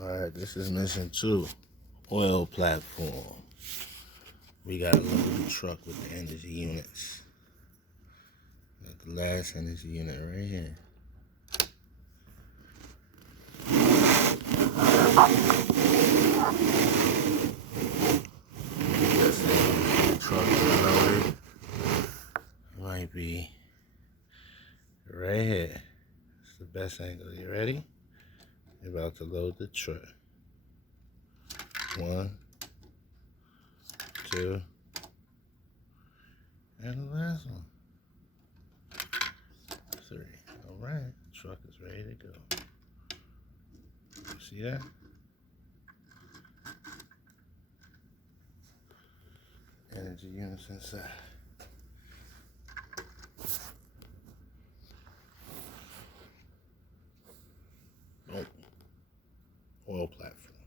Alright, this is mission 2. Oil platform. We gotta load the truck with the energy units. Got the last energy unit right here. The truck is loaded. It might be right here. It's the best angle. You ready? You're about to load the truck. 1, 2, and the last one. 3. Alright, truck is ready to go. See that? Energy units inside. Boom. Oil platform.